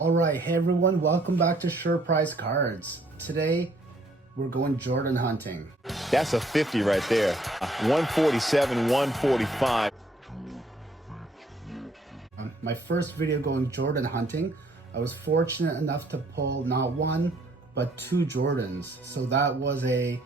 All right, hey everyone, welcome back to Sure Price Cards. Today, we're going Jordan hunting. That's a 50 right there. 147, 145. My first video going Jordan hunting, I was fortunate enough to pull not one, but two Jordans. So that was a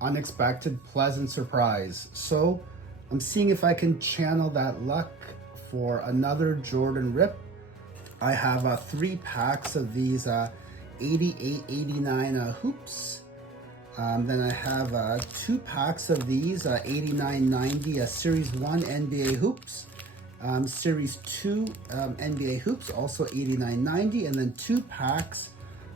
unexpected, pleasant surprise. So I'm seeing if I can channel that luck for another Jordan rip. I have 3 packs of these 88, 89 hoops. Then I have 2 packs of these 89, 90 Series 1 NBA hoops. Series 2 NBA hoops, also 89, 90. And then 2 packs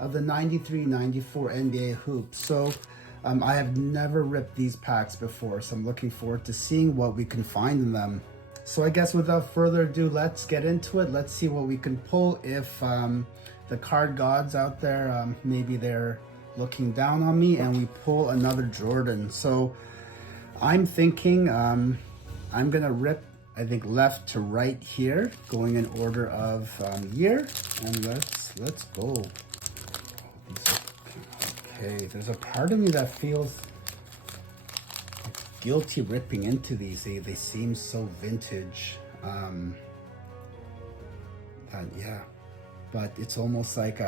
of the 93, 94 NBA hoops. So I have never ripped these packs before. So I'm looking forward to seeing what we can find in them. So I guess without further ado, let's get into it. Let's see what we can pull. If the card gods out there, maybe they're looking down on me and we pull another Jordan. So I'm thinking I'm gonna rip, I think, left to right here, going in order of year. And let's go. Okay, there's a part of me that feels guilty ripping into these. They seem so vintage. Yeah, but it's almost like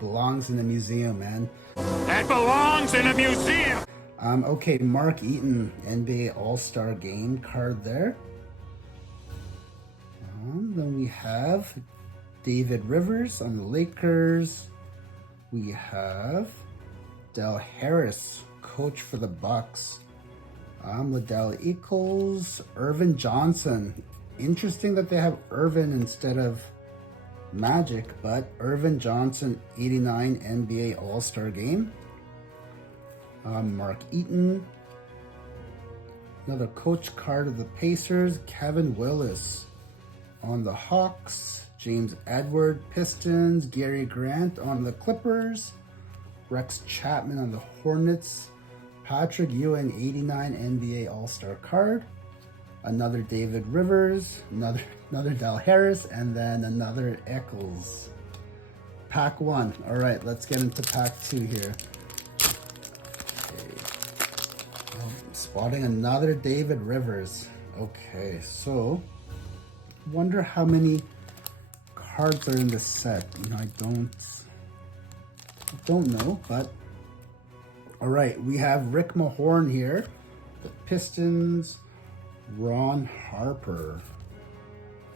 belongs in a museum, man. That belongs in a museum. Okay, Mark Eaton NBA All-Star Game card there. Then we have David Rivers on the Lakers. We have Del Harris, coach for the Bucks. Liddell Eccles, Irvin Johnson. Interesting that they have Irvin instead of Magic, but Irvin Johnson, 89 NBA All-Star Game. Mark Eaton. Another coach card of the Pacers, Kevin Willis. On the Hawks, James Edward, Pistons, Gary Grant on the Clippers, Rex Chapman on the Hornets, Patrick Ewing, 89 NBA All-Star card, another David Rivers, another Del Harris, and then another Eccles. Pack 1. All right, let's get into pack 2 here. Okay. Oh, spotting another David Rivers. Okay, so wonder how many cards are in the set. You know, I don't know, but all right, we have Rick Mahorn here, the Pistons, Ron Harper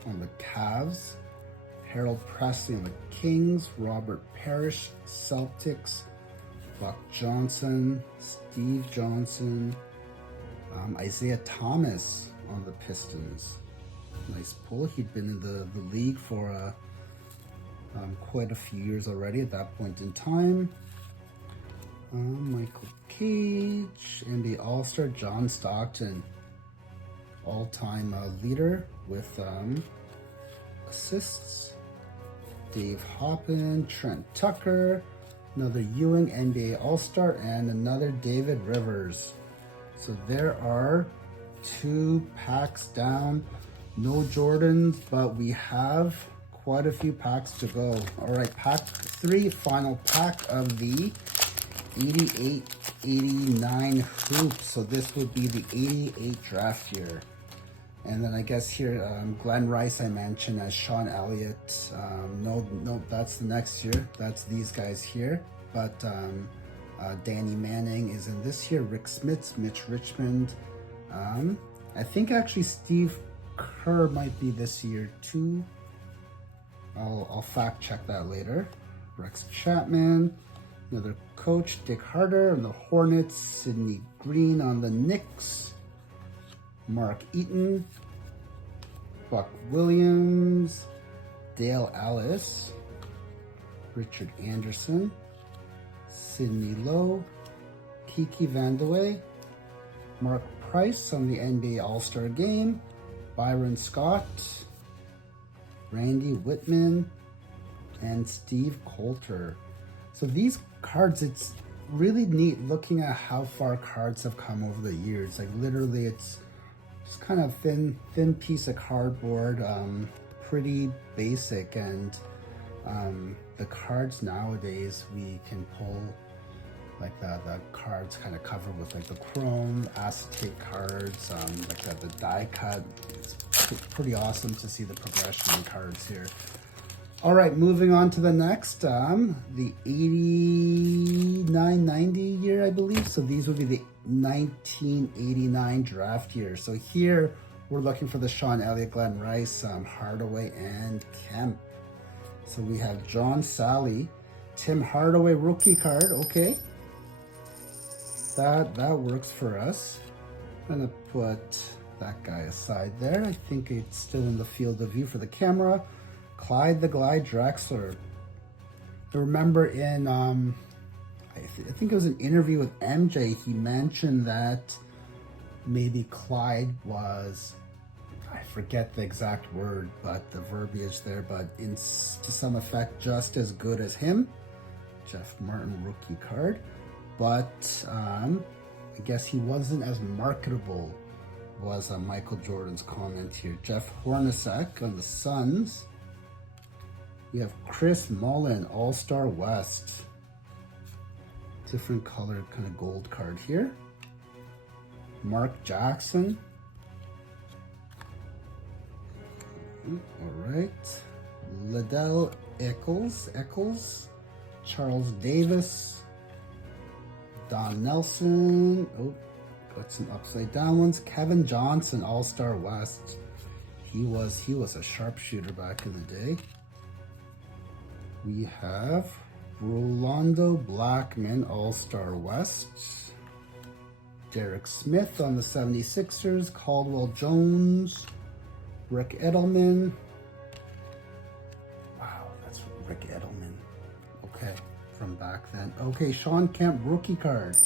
on the Cavs, Harold Presley on the Kings, Robert Parrish, Celtics, Buck Johnson, Steve Johnson, Isaiah Thomas on the Pistons. Nice pull. He'd been in the league for quite a few years already at that point in time. Michael Cage, NBA All-Star, John Stockton, all-time leader with assists. Dave Hoppin, Trent Tucker, another Ewing NBA All-Star, and another David Rivers. So there are 2 packs down. No Jordans, but we have quite a few packs to go. All right, pack 3, final pack of the 88, 89 hoops. So this would be the 88 draft year. And then I guess here, Glenn Rice I mentioned as Sean Elliott. No, that's the next year. That's these guys here. But Danny Manning is in this year. Rick Smits, Mitch Richmond. I think actually Steve Kerr might be this year too. I'll fact check that later. Rex Chapman, another coach, Dick Harder on the Hornets, Sidney Green on the Knicks, Mark Eaton, Buck Williams, Dale Ellis, Richard Anderson, Sidney Lowe, Kiki Vandeweghe, Mark Price on the NBA All-Star Game, Byron Scott, Randy Whitman, and Steve Coulter. So these cards, it's really neat looking at how far cards have come over the years. Like literally it's just kind of thin piece of cardboard, pretty basic, and The cards nowadays, we can pull like the cards kind of covered with like the chrome acetate cards, like the die cut. It's pretty awesome to see the progression in cards here. All right, moving on to the next, the 89-90 year, I believe. So these would be the 1989 draft year. So here we're looking for the Sean Elliott, Glenn Rice, Hardaway, and Kemp. So we have John Sally, Tim Hardaway rookie card. Okay, that works for us. I'm gonna put that guy aside there. I think it's still in the field of view for the camera. Clyde the Glide Drexler. I remember in I think it was an interview with MJ, he mentioned that maybe Clyde was, I forget the exact word, but the verbiage there, but to some effect just as good as him. Jeff Martin rookie card, but I guess he wasn't as marketable, was Michael Jordan's comment here. Jeff Hornacek on the Suns. We have Chris Mullin, All-Star West. Different colored kind of gold card here. Mark Jackson. All right. Liddell Eccles. Charles Davis. Don Nelson. Oh, got some upside down ones. Kevin Johnson, All-Star West. He was a sharpshooter back in the day. We have Rolando Blackman, All-Star West. Derek Smith on the 76ers. Caldwell Jones. Rick Edelman. Wow, that's Rick Edelman. Okay, from back then. Okay, Sean Kemp rookie card.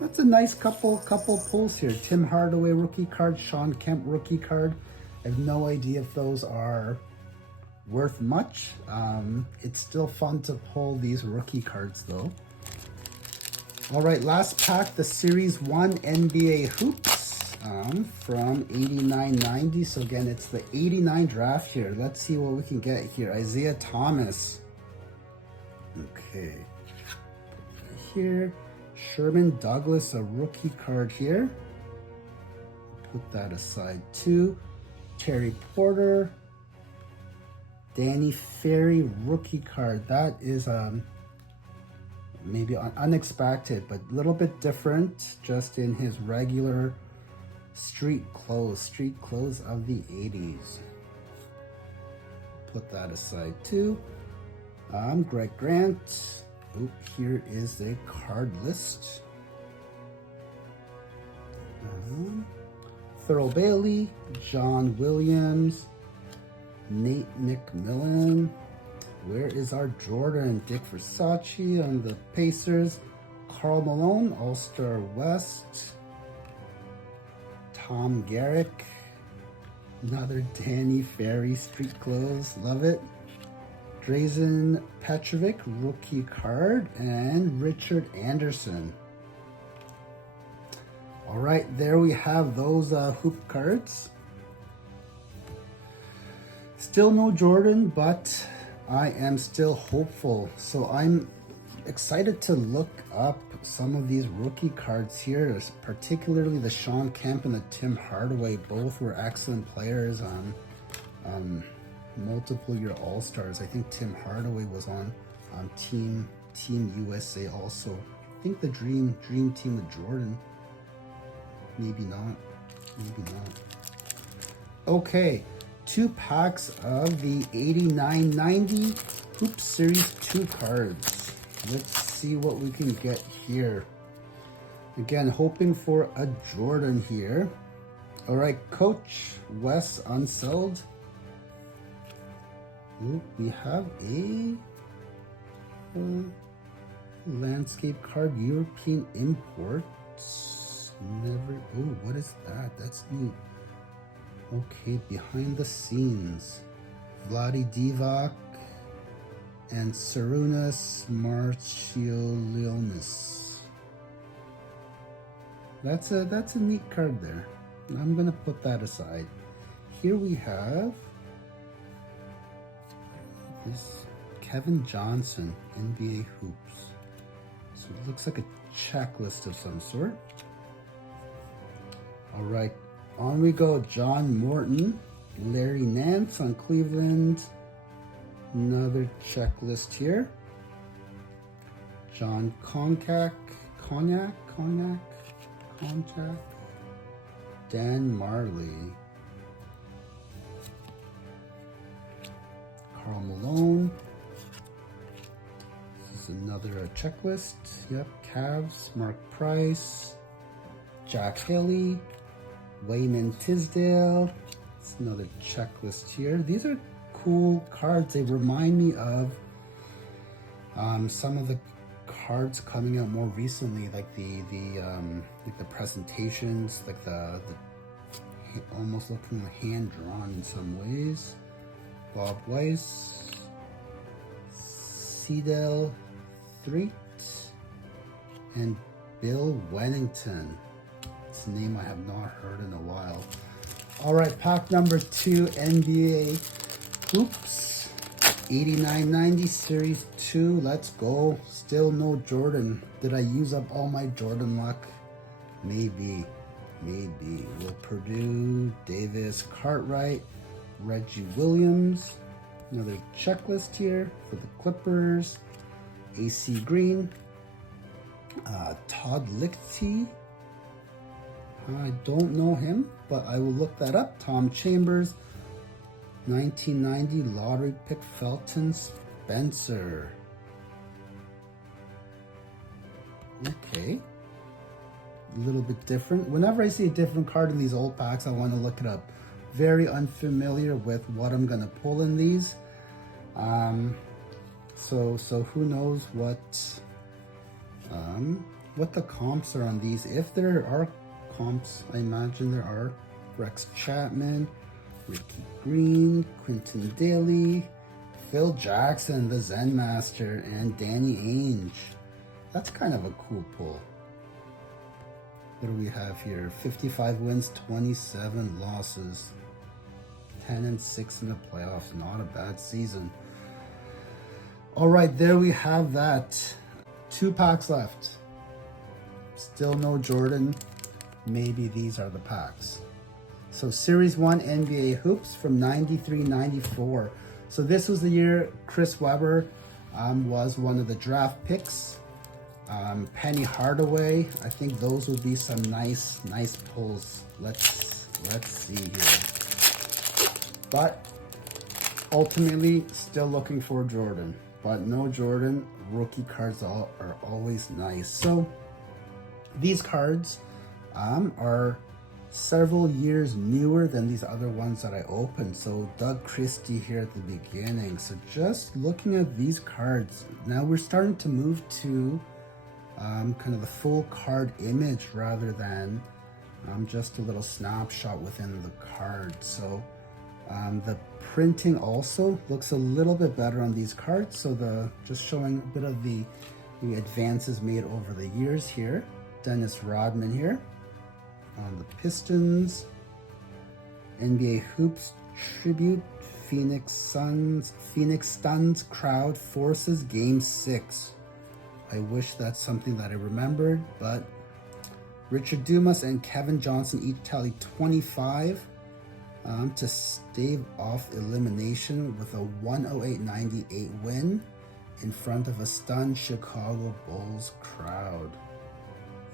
That's a nice couple pulls here. Tim Hardaway rookie card, Sean Kemp rookie card. I have no idea if those are worth much. It's still fun to pull these rookie cards though. All right, last pack, the Series 1 NBA Hoops from 89-90. So again, it's the 89 draft here. Let's see what we can get here. Isaiah Thomas. Okay. Here, Sherman Douglas, a rookie card here. Put that aside too. Terry Porter. Danny Ferry rookie card. That is maybe unexpected, but a little bit different, just in his regular street clothes of the 80s. Put that aside too. Greg Grant. Oh, here is the card list. Thurl Bailey, John Williams, Nate McMillan. Where is our Jordan? Dick Versace on the Pacers. Karl Malone, All-Star West. Tom Garrick. Another Danny Ferry street clothes. Love it. Drazen Petrovic, rookie card. And Richard Anderson. All right, there we have those hoop cards. Still no Jordan, but I am still hopeful. So I'm excited to look up some of these rookie cards here, particularly the Sean Kemp and the Tim Hardaway. Both were excellent players on multiple year All-Stars. I think Tim Hardaway was on Team USA also. I think the dream team with Jordan. Maybe not. Okay. 2 packs of the 89-90 Hoops Series 2 cards. Let's see what we can get here. Again, hoping for a Jordan here. All right, Coach Wes Unseld. Ooh, we have a landscape card, European imports. Oh, what is that? That's neat. Okay, behind the scenes, Vlade Divac and Sarunas Marciulionis. That's a neat card there. I'm gonna put that aside. Here we have This Kevin Johnson, NBA Hoops. So it looks like a checklist of some sort. All right, on we go. John Morton, Larry Nance on Cleveland. Another checklist here. John Cognac. Dan Marley. Karl Malone. This is another checklist. Yep, Cavs. Mark Price. Jack Haley. Wayman Tisdale. It's another checklist here. These are cool cards. They remind me of some of the cards coming out more recently, like the presentations, like the almost looking hand drawn in some ways. Bob Weiss, Cedel Threet, and Bill Wennington. It's a name I have not heard in a while. All right, pack number 2, NBA Hoops, 89-90 Series 2. Let's go. Still no Jordan. Did I use up all my Jordan luck? Maybe. Will Purdue, Davis, Cartwright, Reggie Williams. Another checklist here for the Clippers. AC Green, Todd Lichty. I don't know him, but I will look that up. Tom Chambers, 1990 lottery pick Felton Spencer. Okay. A little bit different. Whenever I see a different card in these old packs, I want to look it up. Very unfamiliar with what I'm going to pull in these. So who knows what the comps are on these. If there are comps, I imagine there are. Rex Chapman, Ricky Green, Quinton Daly, Phil Jackson, the Zen Master, and Danny Ainge. That's kind of a cool pull. What do we have here? 55 wins, 27 losses, 10-6 in the playoffs. Not a bad season. All right, there we have that. 2 packs left. Still no Jordan. Maybe these are the packs. So Series 1 NBA Hoops from 93-94. So this was the year Chris Webber was one of the draft picks. Penny Hardaway. I think those would be some nice pulls. Let's see here. But ultimately, still looking for Jordan. But no Jordan. Rookie cards are always nice. So these cards are several years newer than these other ones that I opened. So Doug Christie here at the beginning. So just looking at these cards, now we're starting to move to kind of the full card image rather than just a little snapshot within the card. So the printing also looks a little bit better on these cards. So just showing a bit of the advances made over the years here. Dennis Rodman here on the Pistons. NBA Hoops Tribute, Phoenix Suns crowd forces Game 6. I wish that's something that I remembered, but Richard Dumas and Kevin Johnson each tallied 25 to stave off elimination with a 108-98 win in front of a stunned Chicago Bulls crowd.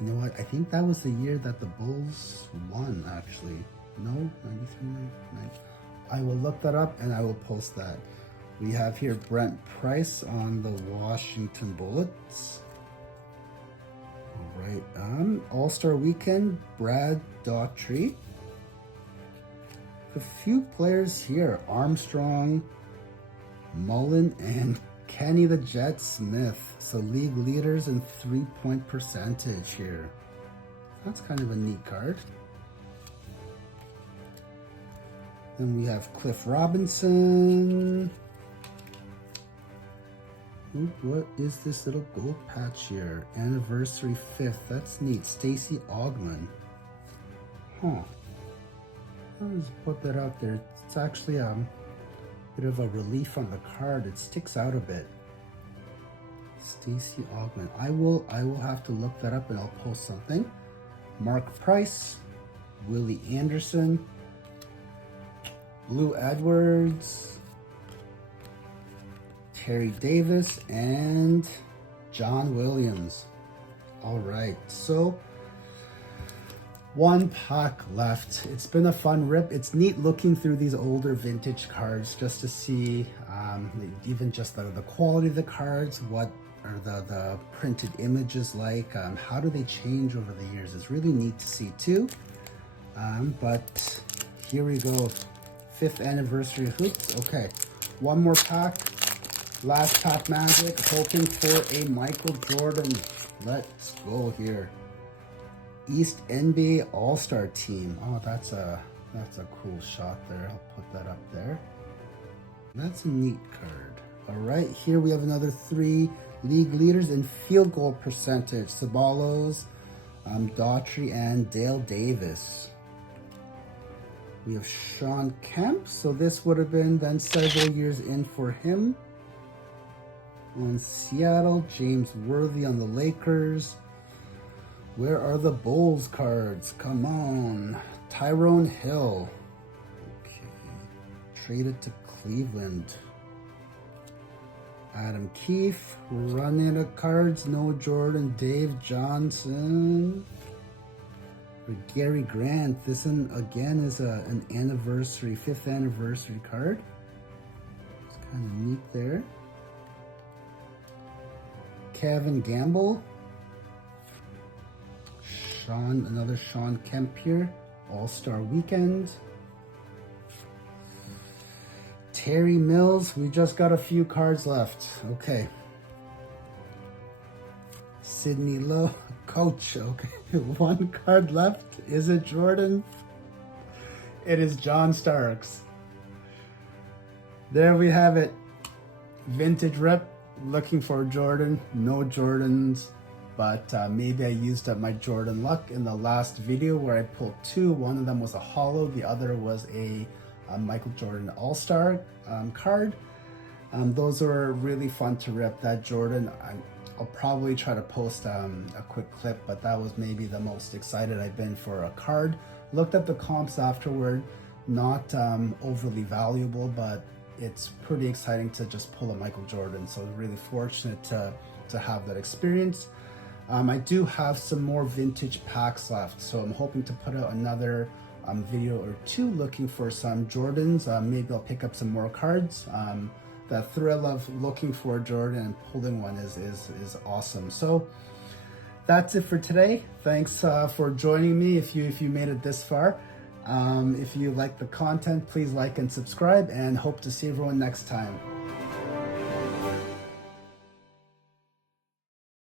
You know what? I think that was the year that the Bulls won, actually. No? 93-99? I will look that up and I will post that. We have here Brent Price on the Washington Bullets. All right. All-Star Weekend, Brad Daughtry. A few players here. Armstrong, Mullen, and Kenny the Jet Smith. So league leaders in three-point percentage here. That's kind of a neat card. Then we have Cliff Robinson. Ooh, what is this little gold patch here? Anniversary 5th. That's neat. Stacey Augmon. Huh. I'll just put that out there. It's actually Bit of a relief on the card. It sticks out a bit. Stacey Augman. I will have to look that up and I'll post something. Mark Price, Willie Anderson, Blue Edwards, Terry Davis, and John Williams. All right, so one pack left. It's been a fun rip. It's neat looking through these older vintage cards just to see even just the quality of the cards, what are the printed images like, how do they change over the years. It's really neat to see too. But here we go, 5th anniversary hoops. Okay, one more pack, last pack magic, hoping for a Michael Jordan. Let's go here. East NBA All-Star Team. Oh, that's a cool shot there. I'll put that up there. That's a neat card. All right, here we have another 3 league leaders in field goal percentage. Ceballos, Daughtry, and Dale Davis. We have Sean Kemp. So this would have been then several years in for him. On Seattle, James Worthy on the Lakers. Where are the Bulls cards? Come on. Tyrone Hill. Okay. Traded to Cleveland. Adam Keefe. Running out of cards. No Jordan. Dave Johnson. For Gary Grant. This one again is an anniversary, 5th anniversary card. It's kind of neat there. Kevin Gamble. Another Sean Kemp here. All-Star Weekend. Terry Mills. We just got a few cards left. Okay. Sidney Lowe. Coach. Okay. 1 card left. Is it Jordan? It is John Starks. There we have it. Vintage rip. Looking for Jordan. No Jordans. But maybe I used up my Jordan luck in the last video where I pulled 2. One of them was a holo, the other was a Michael Jordan All-Star card. Those were really fun to rip. That Jordan, I'll probably try to post a quick clip, but that was maybe the most excited I've been for a card. Looked at the comps afterward, not overly valuable, but it's pretty exciting to just pull a Michael Jordan. So really fortunate to have that experience. I do have some more vintage packs left, so I'm hoping to put out another video or 2 looking for some Jordans. Maybe I'll pick up some more cards. The thrill of looking for a Jordan and pulling one is awesome. So that's it for today. Thanks for joining me if you made it this far. If you like the content, please like and subscribe, and hope to see everyone next time.